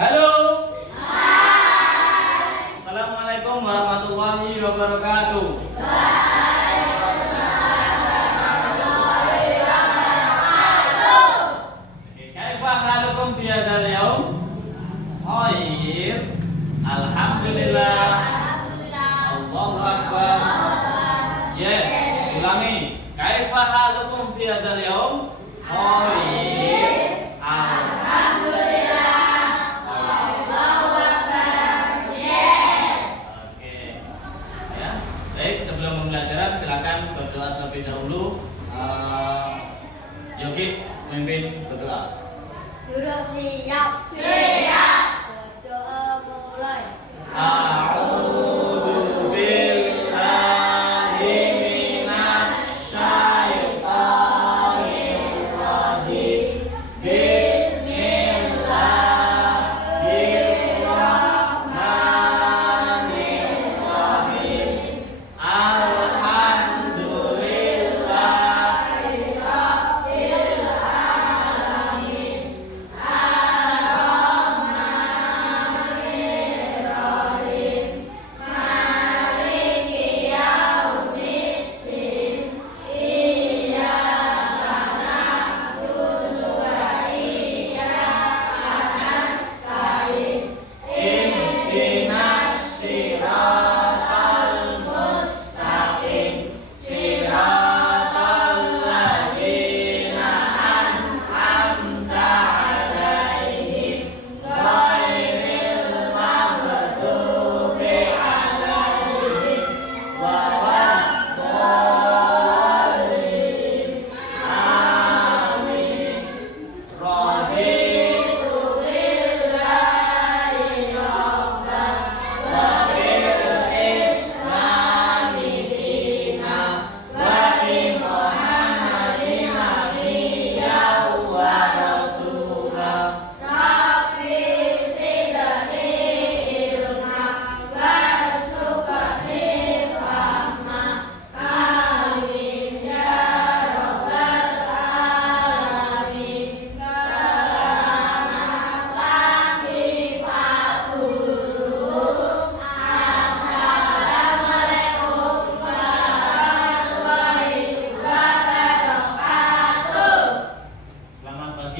Halo. Hai. Assalamualaikum warahmatullahi wabarakatuh. Kaifa halukum fi hadzal yaum? Khair. Alhamdulillah. Allahu akbar. Yes. Ulangi. Kaifa halukum fi hadzal yaum? Khair. Alhamdulillah. Allahu akbar. Yes. Oke. Ya. Baik, sebelum pembelajaran silakan berdoa terlebih dahulu. Yogi memimpin berdoa. Duduk siap. Siap. Berdoa mulai. A'udzu billahi minasy syaithanir rajim. Bismillahirrahmanirrahim.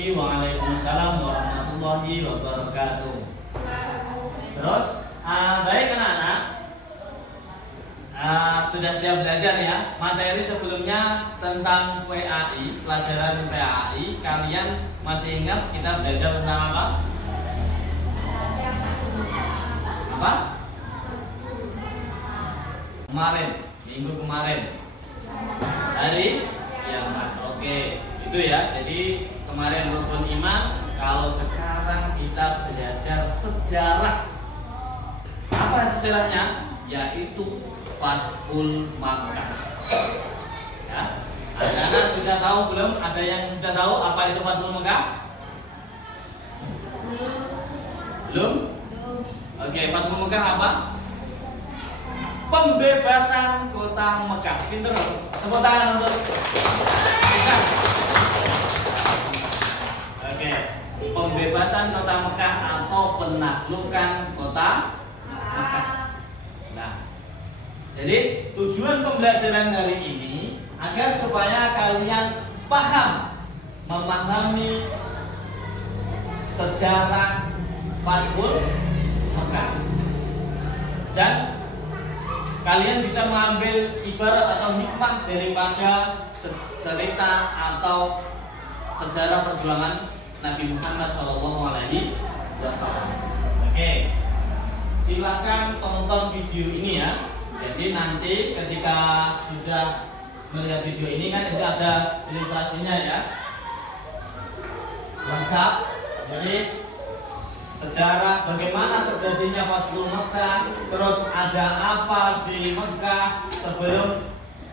Waalaikumsalam warahmatullahi wabarakatuh. Terus, baik anak-anak, sudah siap belajar ya. Materi sebelumnya tentang PAI, pelajaran PAI, kalian masih ingat kita belajar tentang apa? Apa? Kemarin, minggu kemarin. Hari kiamat. Oke, itu ya. Jadi kemarin rukun iman, kalau sekarang kita belajar sejarah. Apa sejarahnya? Yaitu Fathul Makkah. Ya. Anak-anak sudah tahu belum? Ada yang sudah tahu apa itu Fathul Makkah? Belum? Oke, Fathul Makkah apa? Pembebasan kota Mekah. Pinter. Tepuk tangan untuk Mekah. Oke, pembebasan kota Mekah atau penaklukan kota Mekah. Nah, jadi tujuan pembelajaran hari ini agar supaya kalian paham, memahami sejarah Fathul Mekah, dan kalian bisa mengambil ibarat atau hikmah daripada cerita atau sejarah perjuangan Nabi Muhammad SAW. Oke, silakan tonton video ini ya. Jadi nanti ketika sudah melihat video ini kan itu ada ilustrasinya ya, lengkap. Jadi sejarah bagaimana terjadinya Fathul Mekah, terus ada apa di Mekah sebelum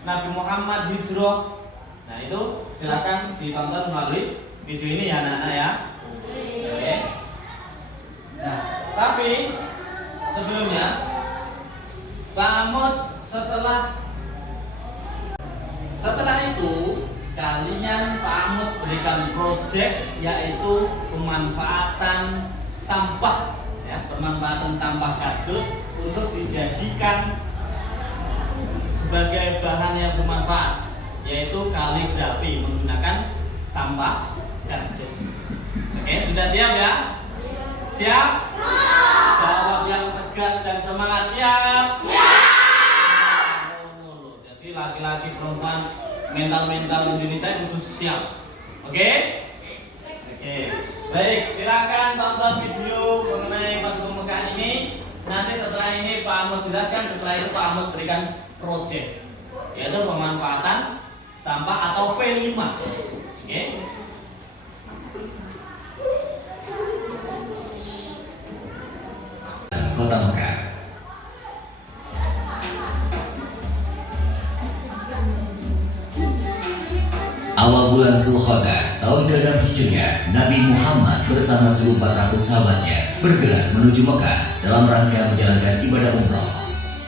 Nabi Muhammad hijrah. Nah itu silakan ditonton melalui video ini ya anak-anak ya. Oke. Nah, tapi sebelumnya Pak Ahmad setelah itu kalian Pak Ahmad berikan project yaitu pemanfaatan sampah pemanfaatan sampah kardus untuk dijadikan sebagai bahan yang bermanfaat, yaitu kaligrafi menggunakan sampah kardus. Oke, sudah siap ya? Siap? Jawab yang tegas dan semangat. Siap? Jadi laki-laki perempuan mental Indonesia itu siap. Oke? Oke. Baik, silakan tonton video mengenai pembukaan ini. Nanti setelah ini Pak Ahmad jelaskan, setelah itu Pak Ahmad berikan project, yaitu pemanfaatan sampah atau P5. Oke? Kota Mekah. Awal bulan Zulqa'dah tahun ke-6 Hijriah, Nabi Muhammad bersama 1.400 sahabatnya bergerak menuju Mekah dalam rangka menjalankan ibadah umroh.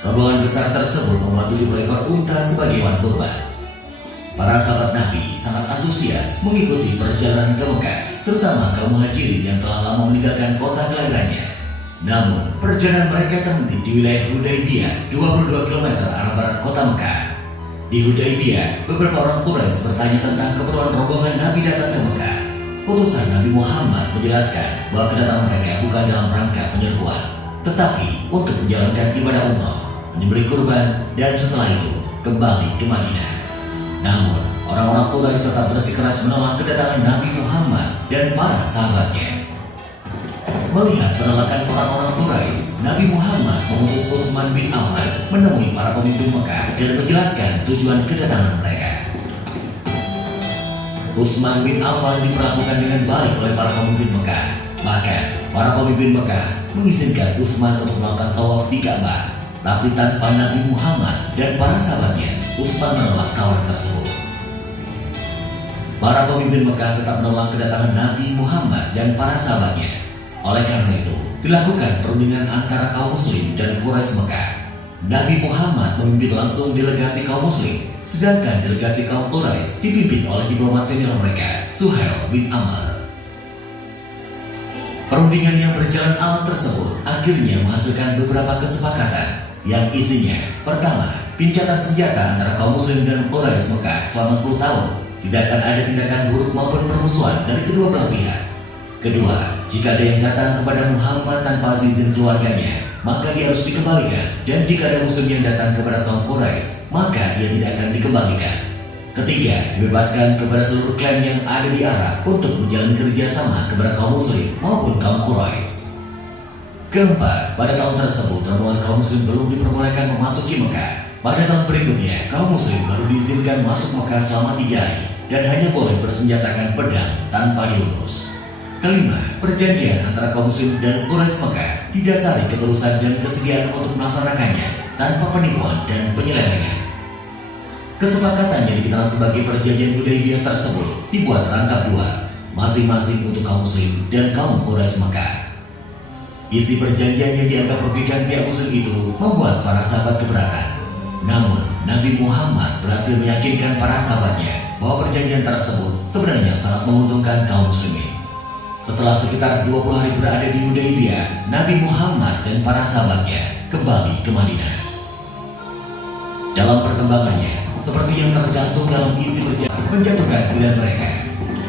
Rombongan besar tersebut membawa 70 ekor unta sebagai hewan kurban. Para sahabat Nabi sangat antusias mengikuti perjalanan ke Mekah, terutama kaum muhajirin yang telah lama meninggalkan kota kelahirannya. Namun, perjalanan mereka terhenti di wilayah Hudaybiyah, 22 km arah barat kota Mekah. Di Hudaybiyah, beberapa orang Quraisy bertanya tentang keperluan rombongan Nabi datang ke Mekah. Utusan Nabi Muhammad menjelaskan bahwa kedatangan mereka bukan dalam rangka penyerbuan, tetapi untuk menjalankan ibadah umroh, menyembelih kurban, dan setelah itu kembali ke Madinah. Namun, orang-orang Quraisy tetap bersikeras menolak kedatangan Nabi Muhammad dan para sahabatnya. Melihat penolakan orang-orang Quraisy, Nabi Muhammad mengutus Utsman bin Affan menemui para pemimpin Mekah dan menjelaskan tujuan kedatangan mereka. Utsman bin Affan diperlakukan dengan baik oleh para pemimpin Mekah. Bahkan, para pemimpin Mekah mengizinkan Utsman untuk melakukan tawaf di Ka'bah. Tapi tanpa Nabi Muhammad dan para sahabatnya, Utsman menolak tawaran tersebut. Para pemimpin Mekah tetap menolak kedatangan Nabi Muhammad dan para sahabatnya. Oleh karena itu, dilakukan perundingan antara kaum muslim dan Quraisy Mekah. Nabi Muhammad memimpin langsung delegasi kaum muslim, sedangkan delegasi kaum Quraisy dipimpin oleh diplomat senior mereka, Suhail bin Amr. Perundingan yang berjalan aman tersebut akhirnya menghasilkan beberapa kesepakatan yang isinya: pertama, gencatan senjata antara kaum muslim dan Quraisy Mekah selama 10 tahun. Tidak akan ada tindakan buruk maupun permusuhan dari kedua belah pihak. Kedua, jika ada yang datang kepada Muhammad tanpa izin keluarganya, maka dia harus dikembalikan. Dan jika ada musuh yang datang kepada kaum Quraisy, maka dia tidak akan dikembalikan. Ketiga, dibebaskan kepada seluruh klan yang ada di Arab untuk menjalin kerjasama kepada kaum muslim maupun kaum Quraisy. Keempat, pada tahun tersebut rombongan kaum muslim belum diperbolehkan memasuki Mekah. Pada tahun berikutnya, kaum muslim baru diizinkan masuk Mekah selama 3 hari dan hanya boleh bersenjatakan pedang tanpa diurus. Kelima, perjanjian antara kaum muslim dan Quraisy Mekah didasari ketulusan dan kesediaan untuk melaksanakannya tanpa penipuan dan penyelewengan. Kesepakatan yang dikenal sebagai perjanjian Hudaybiyah tersebut dibuat rangkap 2, masing-masing untuk kaum muslim dan kaum Quraisy Mekah. Isi perjanjian yang dianggap merugikan pihak muslim itu membuat para sahabat keberatan. Namun, Nabi Muhammad berhasil meyakinkan para sahabatnya bahwa perjanjian tersebut sebenarnya sangat menguntungkan kaum muslimin. Setelah sekitar 20 hari berada di Hudaybiyah, Nabi Muhammad dan para sahabatnya kembali ke Madinah. Dalam perkembangannya, seperti yang tercantum dalam isi perjanjian, menjatuhkan pilihan mereka.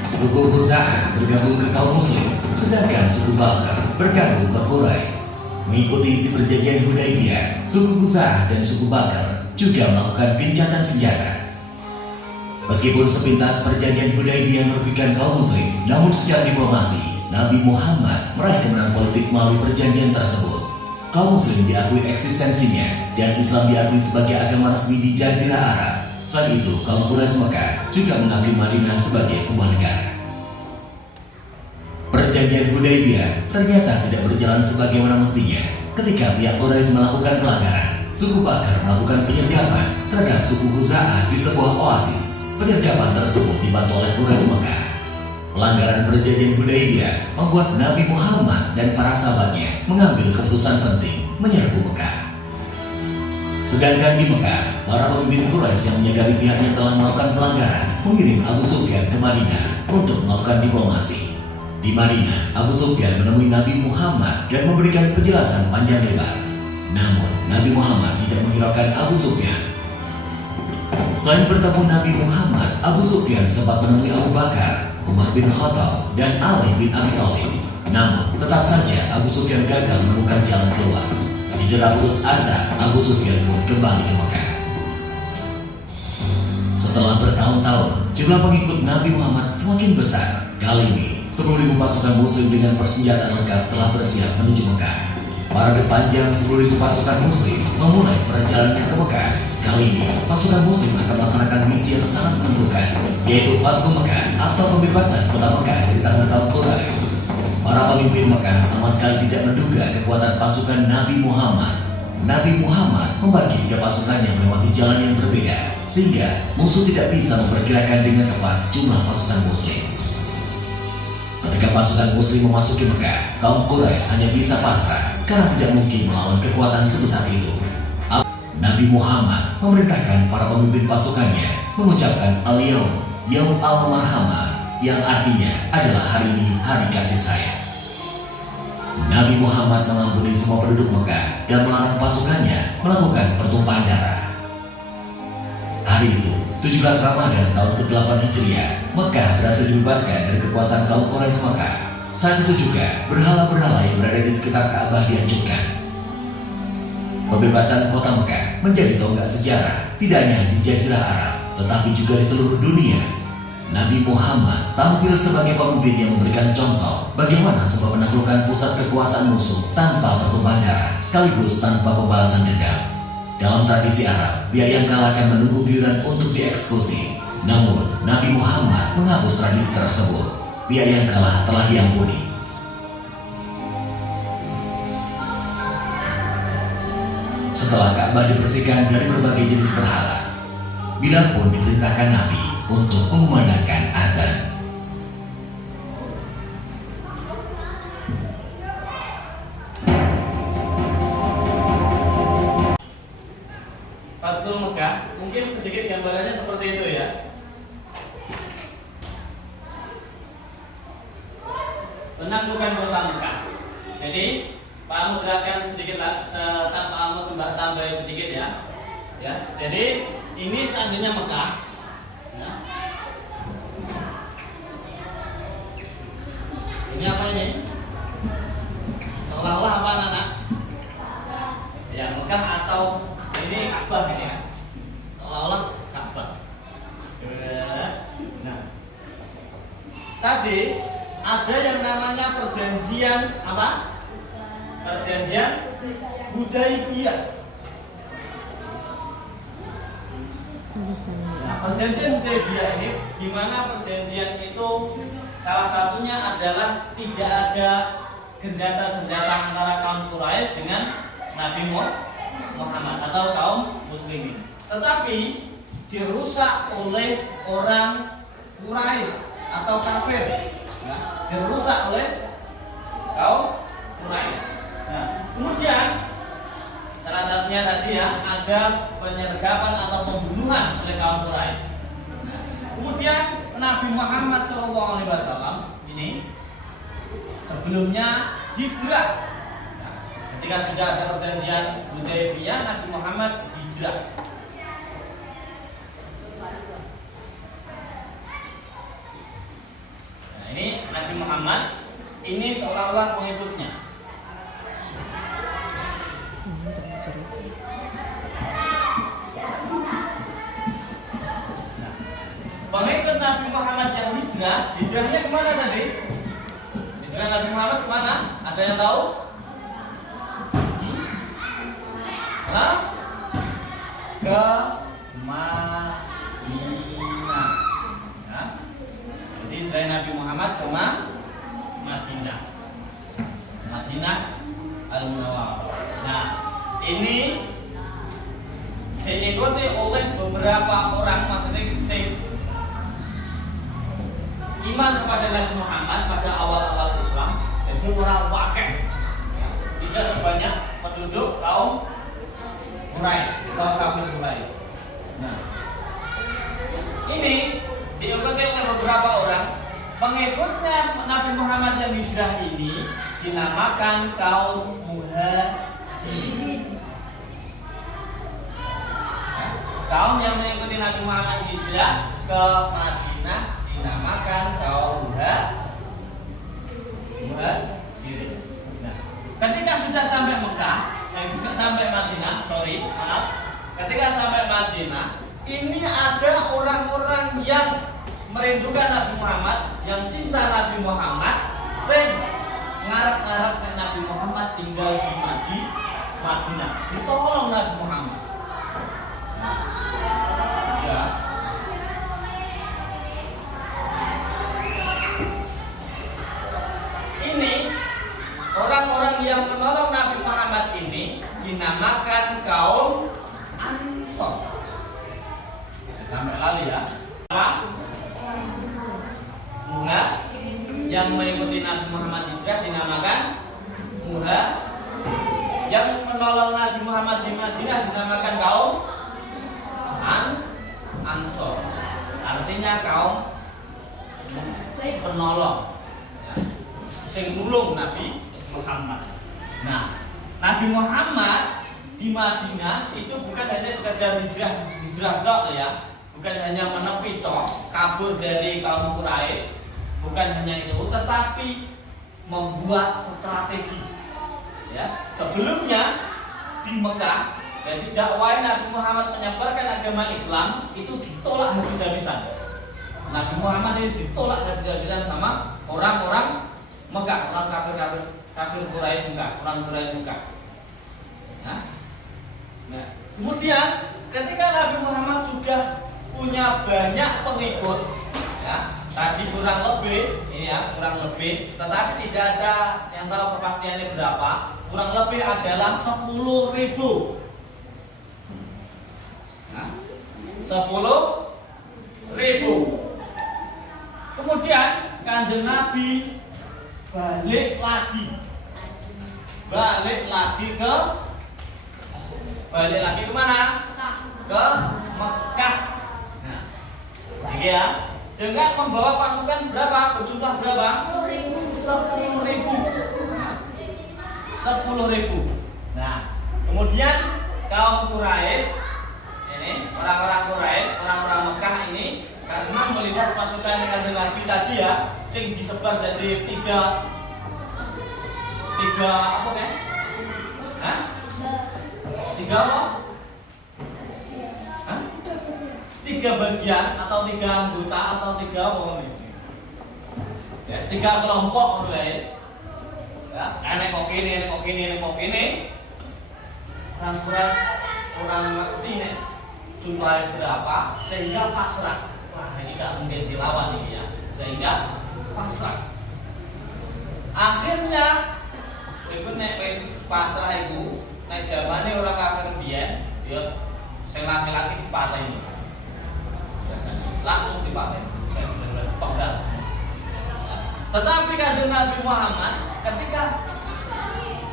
Suku Khuza'ah bergabung ke kaum muslim, sedangkan suku Bakr bergabung ke Quraisy. Mengikuti isi perjanjian Hudaybiyah, suku Khuza'ah dan suku Bakr juga melakukan gencatan senjata. Meskipun sepintas perjanjian Hudaybiyah merugikan kaum muslim, namun secara diplomasi, Nabi Muhammad meraih kemenangan politik melalui perjanjian tersebut. Kaum muslim diakui eksistensinya dan Islam diakui sebagai agama resmi di Jazirah Arab. Selain itu, kaum Quraisy Mekah juga mengakui Madinah sebagai sebuah negara. Perjanjian Hudaybiyah ternyata tidak berjalan sebagaimana mestinya. Ketika pihak Quraisy melakukan pelanggaran, suku Bakr melakukan penyergapan terhadap suku Khuza'ah di sebuah oasis. Penyergapan tersebut dibantu oleh Quraisy Mekah. Pelanggaran perjanjian Hudaybiyah membuat Nabi Muhammad dan para sahabatnya mengambil keputusan penting menyerbu Mekah. Sedangkan di Mekah, para pemimpin Quraisy yang menyadari pihaknya telah melakukan pelanggaran mengirim Abu Sufyan ke Madinah untuk melakukan diplomasi. Di Madinah, Abu Sufyan menemui Nabi Muhammad dan memberikan penjelasan panjang lebar. Namun, Nabi Muhammad tidak menghiraukan Abu Sufyan. Selain bertemu Nabi Muhammad, Abu Sufyan sempat menemui Abu Bakar, Umar bin Khattab, dan Ali bin Abi Thalib. Namun, tetap saja Abu Sufyan gagal menemukan jalan keluar. Didera putus asa, Abu Sufyan pun kembali ke Mekah. Setelah bertahun-tahun, jumlah pengikut Nabi Muhammad semakin besar. Kali ini, 10.000 pasukan muslim dengan persenjataan lengkap telah bersiap menuju Mekah. Parade panjang 10.000 pasukan muslim memulai perjalanannya ke Mekah. Kali ini, pasukan muslim akan melaksanakan misi yang sangat menentukan, yaitu Fathu Mekah atau pembebasan kota Mekah dari tangan kaum Quraisy. Para pemimpin Mekah sama sekali tidak menduga kekuatan pasukan Nabi Muhammad. Nabi Muhammad membagi 3 pasukannya melewati jalan yang berbeda, sehingga musuh tidak bisa memperkirakan dengan tepat jumlah pasukan muslim. Ketika pasukan muslim memasuki Mekah, kaum Quraisy hanya bisa pasrah karena tidak mungkin melawan kekuatan sebesar itu. Nabi Muhammad memerintahkan para pemimpin pasukannya mengucapkan Al-Yawm, Yaum Al-Marhamah, yang artinya adalah hari ini hari kasih sayang. Nabi Muhammad mengampuni semua penduduk Mekah dan melarang pasukannya melakukan pertumpahan darah. Hari itu, 17 Ramadan tahun ke-8 Hijriah, Mekah berhasil dibebaskan dari kekuasaan kaum Quraisy Mekah. Saat itu juga, berhala-berhala yang berada di sekitar Ka'bah dihancurkan. Pembebasan kota Mekah menjadi tonggak sejarah, tidak hanya di Jazirah Arab, tetapi juga di seluruh dunia. Nabi Muhammad tampil sebagai pemimpin yang memberikan contoh bagaimana sebuah penaklukan pusat kekuasaan musuh tanpa pertumpahan darah, sekaligus tanpa pembalasan dendam. Dalam tradisi Arab, pihak yang kalah akan menunggu giliran untuk dieksekusi. Namun, Nabi Muhammad menghapus tradisi tersebut. Pihak yang kalah telah diampuni. Setelah Ka'bah dibersihkan dari berbagai jenis berhala, Bilal pun diperintahkan Nabi untuk mengumandangkan azan. Fathul Mekah, mungkin sedikit gambarannya seperti itu ya. Penaklukan kota Mekah. Jadi Pak Ahmad jelaskan sedikit lah, Pak Ahmad tambahin sedikit ya. Jadi ini seandainya Mekah. Ya. Ini apa ini? Seolah-olah apa anak-anak? Ya, Mekah atau ini Ka'bah ini ya. Seolah-olah Ka'bah. Nah, tadi ada yang namanya perjanjian apa? Perjanjian Hudaybiyah. Nah, perjanjian Hudaybiyah ini, di mana perjanjian itu salah satunya adalah tidak ada gencatan senjata antara kaum Quraisy dengan Nabi Muhammad atau kaum muslimin. Tetapi dirusak oleh orang Quraisy atau kafir. Nah, dirusak oleh kaum Quraisy. Nah, kemudian salah satunya tadi ya, ada penyergapan atau pembunuhan oleh kaum Quraisy. Nah, kemudian Nabi Muhammad SAW ini sebelumnya hijrah. Nah, ketika sudah ada perjanjian Hudaybiyah, Nabi Muhammad hijrah. Nah, ini Nabi Muhammad, ini seolah-olah pengikutnya. Pengikut Nabi Muhammad yang hijrahnya kemana tadi? Hijrah Nabi Muhammad kemana? Ada yang tahu? Ke Madinah. Ya. Jadi hijrah Nabi Muhammad ke Madinah. Madinah Al-Munawwarah. Nah, ini diikuti oleh beberapa orang, maksudnya iman kepada Nabi Muhammad pada awal-awal Islam. Jadi orang wakil, ya, tidak sebanyak penduduk kaum Quraisy, kaum kafir Quraisy. Nah, ini diikuti oleh beberapa orang. pengikutnya Nabi Muhammad yang hijrah ini dinamakan kaum Muhajirin. Kaum yang mengikuti Nabi Muhammad hijrah ke Madinah dinamakan kaum Muhajirin. Nah, ketika sudah sampai Mekah, sampai Madinah, ketika sampai Madinah, ini ada orang-orang yang merindukan Nabi Muhammad, yang cinta Nabi Muhammad, sing ngarep-ngarep Nabi Muhammad tinggal di Madinah. Ditolong Nabi Muhammad. Ya. Ini orang-orang yang menolong Nabi Muhammad ini dinamakan kaum Ansor. Sampai lali ya. Yang mengikuti Nabi Muhammad hijrah dinamakan yang menolong Nabi Muhammad di Madinah dinamakan kaum Ansor. Artinya kaum penolong, sing nulung Nabi Muhammad. Nah, Nabi Muhammad di Madinah itu bukan hanya sekedar hijrah tok ya, bukan hanya menepi tok, kabur dari kaum Quraisy. Bukan hanya itu, tetapi membuat strategi. Ya, sebelumnya di Mekah, jadi dakwah Nabi Muhammad menyebarkan agama Islam itu ditolak habis-habisan. Nabi Muhammad itu ditolak habis-habisan sama orang-orang Mekah, orang kafir Quraisy Mekah, orang Quraisy Mekah. Nah, kemudian ketika Nabi Muhammad sudah punya banyak pengikut, ya. Tadi kurang lebih, ini ya, kurang lebih, tetapi tidak ada yang tahu kepastiannya berapa. Kurang lebih adalah 10.000. Nah, 10.000. Kemudian Kanjeng Nabi balik lagi ke mana? Ke Mekah. Nah, ini ya. Dengan membawa pasukan berapa? Berjumlah berapa? 10.000. 10.000. Nah, kemudian kaum Quraisy ini, orang-orang Quraisy, orang-orang Mekah ini, karena melihat pasukan Kanjeng Nabi tadi ya, sing disebar dari tiga apa kan? Hah? Tiga apa? Hah? 3 bagian atau 3 anggota atau 3 apa ini? Ya, 3 kelompok mulai. Ya, enek kok ini. Orang Quraisy orang ngerti nih jumlahnya berapa sehingga pasrah. Wah, ini gak mungkin dilawan ini ya. Sehingga pasrah. Akhirnya iku nek wis pasrah iku nek jamane orang kafir biyen ya sing laki-laki dipateni. Langsung dipakai, pegang. Tetapi Kanjeng Nabi Muhammad ketika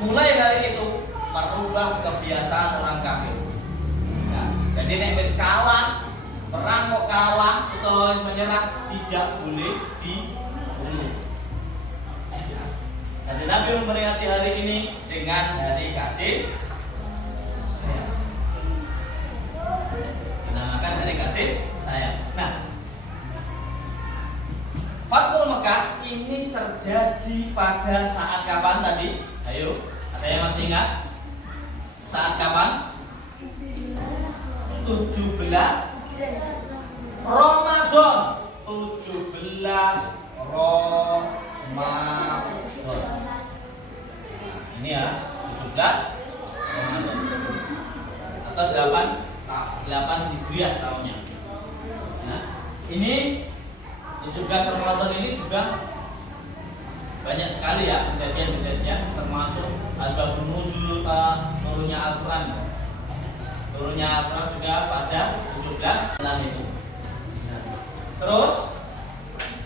mulai dari itu merubah kebiasaan orang kafir. Ya, jadi nek wis kalah, perang kok kalah atau menyerah tidak boleh dibunuh. Ya. Jadi Nabi memperingati hari ini dengan hari kasih sayang. Dinamakan hari kasih sayang. Nah, Fathul Mekah ini terjadi pada saat kapan tadi? Ayo, ada yang masih ingat? Saat kapan? 17 Ramadan. 17 Ramadan. Ini ya, 17 Ramadan. Atau 8 Hijriah tahunnya. Nah, ini 17 Ramadan ini juga banyak sekali ya kejadian-kejadian, termasuk asbabun nuzul turunnya Al-Quran. Turunnya Al-Quran juga pada 17 bulan itu. Nah, terus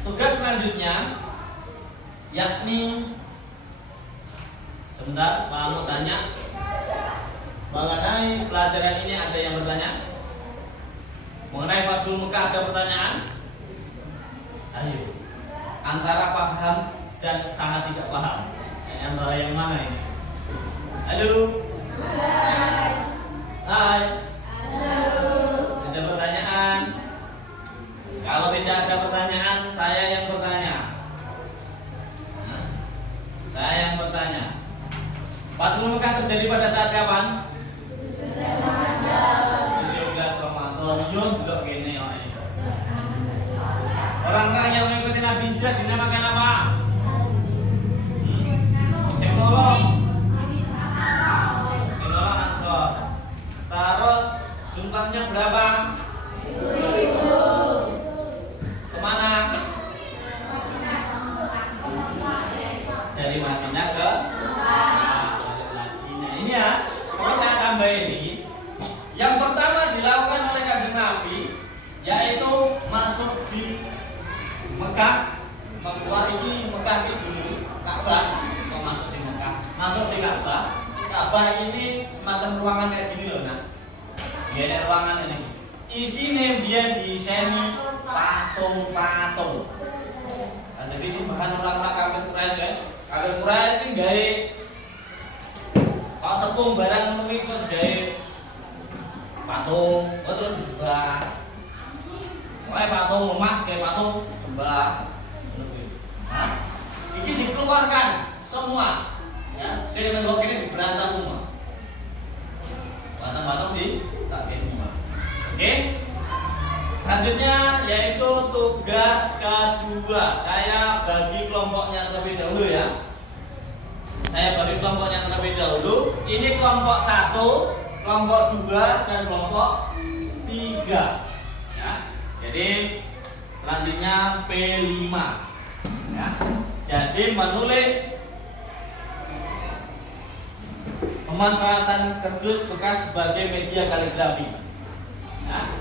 tugas selanjutnya yakni sebentar, Pak mau tanya mengenai pelajaran ini, ada yang bertanya? Mengenai Fathul Mekah ada pertanyaan? Ayo. antara paham dan sangat tidak paham. Antara yang mana ini? Halo. Hai. Ada pertanyaan? Kalau tidak ada pertanyaan, saya yang bertanya. Saya yang bertanya. Fathu Mekah terjadi pada saat kapan? 17 Ramadan. Yo delok kene kok. Orang-orang yang mengikuti Nabi hijrah dinamakan apa? Sing nolong Ansor. Terus jumlahnya berapa? 1000. Kemana? Dari Madinah ke Nah, ini ya, kalau saya tambah ini, yang pertama dilakukan oleh Kanjeng Nabi yaitu masuk di Mekah, membuat ini Mekah itu dulu Ka'bah, kalau masuk di Mekah, masuk di Ka'bah. Ka'bah ini semacam ruangan kayak gini loh, nah. Ini ruangan ini. Isinya dia diseni patung-patung. Nah, jadi sumbangan orang-orang kafir Quraisy ya. Kafir Quraisy ini gawe kalau tepung barang ngono iki iso gawe patung, terus disembah. Kayak patung lemah, kayak patung sembah. Nah, ini dikeluarkan semua. Ya, saya menggok ini diberantas semua. Patung-patung tak semua. Oke. Selanjutnya yaitu tugas kedua. Saya bagi kelompoknya terlebih dahulu ya. Saya bagi kelompoknya terlebih dahulu. Ini kelompok 1, kelompok 2, dan kelompok 3. Ya. Jadi selanjutnya P5. Ya. Jadi menulis pemanfaatan kardus bekas sebagai media kaligrafi. Ya.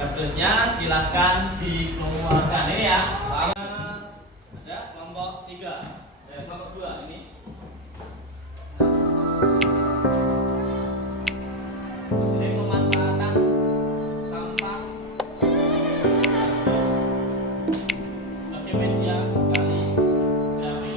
Kardusnya silahkan dikeluarkan ini ya. Ada kelompok 3, kelompok 2 ini. Jadi pemanfaatan sampah kardus sebagai media kaligrafi.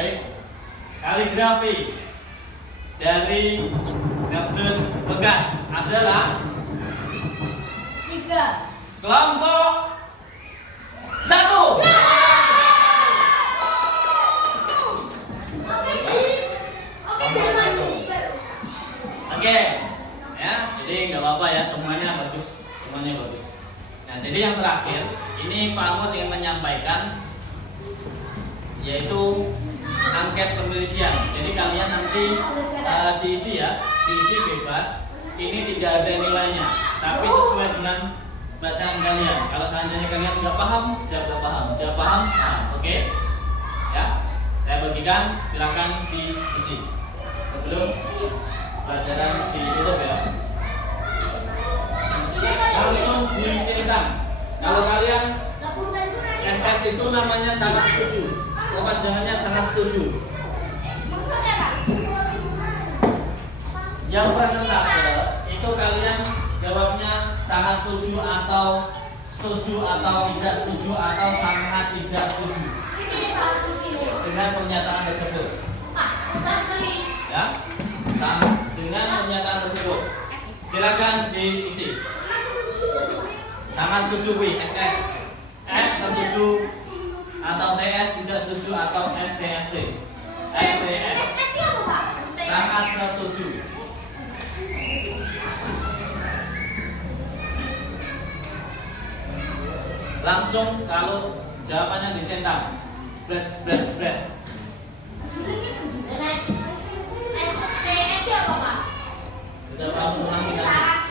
baik. Kaligrafi dari kardus bekas adalah 3. kelompok 1. Oke, ya, jadi nggak apa-apa ya, semuanya bagus, semuanya bagus. Nah, jadi yang terakhir, ini Pak Ahmad ingin menyampaikan, yaitu angket penelitian. Jadi kalian nanti diisi ya, diisi bebas. Ini tidak ada nilainya, tapi sesuai dengan bacaan kalian. Kalau seandainya kalian nggak paham, jawab paham. Nah, oke, ya, saya bagikan, silakan diisi. Sebelum pelajaran ditutup ya. Langsung dicentang. Kalau kalian SS itu namanya sangat setuju. Kepanjangannya sangat setuju. Yang persentase itu kalian jawabnya sangat setuju atau tidak setuju atau sangat tidak setuju dengan pernyataan tersebut. Ya, dengan pernyataan tersebut. Silakan diisi. Sangat setuju SS, S setuju atau TS tidak setuju atau STST, STS. Sangat setuju. Langsung kalau jawabannya dicentang, bread. Sudah paham ulangi nanti.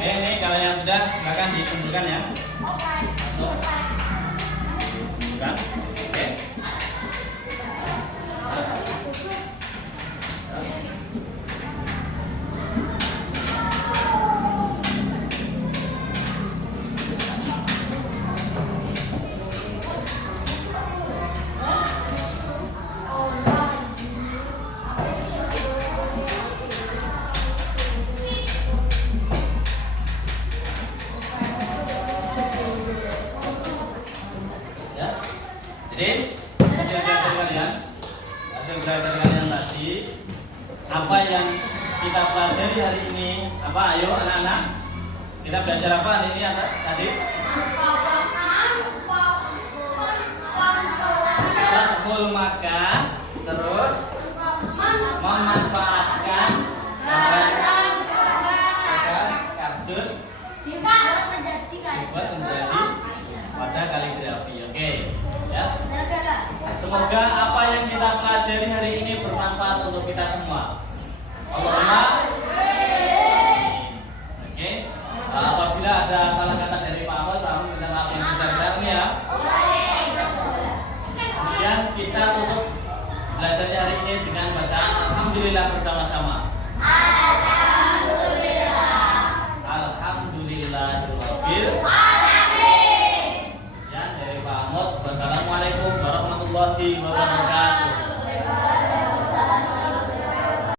Ini kalau yang sudah silakan ditunjukkan ya. Masuk. Tunjukkan. Oke. Jadi hasil belajar kalian tadi, apa yang kita pelajari hari ini? Apa? Ayo anak-anak, kita belajar apa hari ini tadi? Betul, makan, terus memanfaatkan kardus dibuat menjadi wadah kaligrafi. Oke, ya. Semoga apa yang kita pelajari hari ini bermanfaat untuk kita semua. Allahumma. Oke. Apabila ada salah kata dari Pak Ahmad, kami minta maaf yang sebesar-besarnya. Kemudian kita tutup belajar hari ini dengan bacaan Alhamdulillah bersama-sama.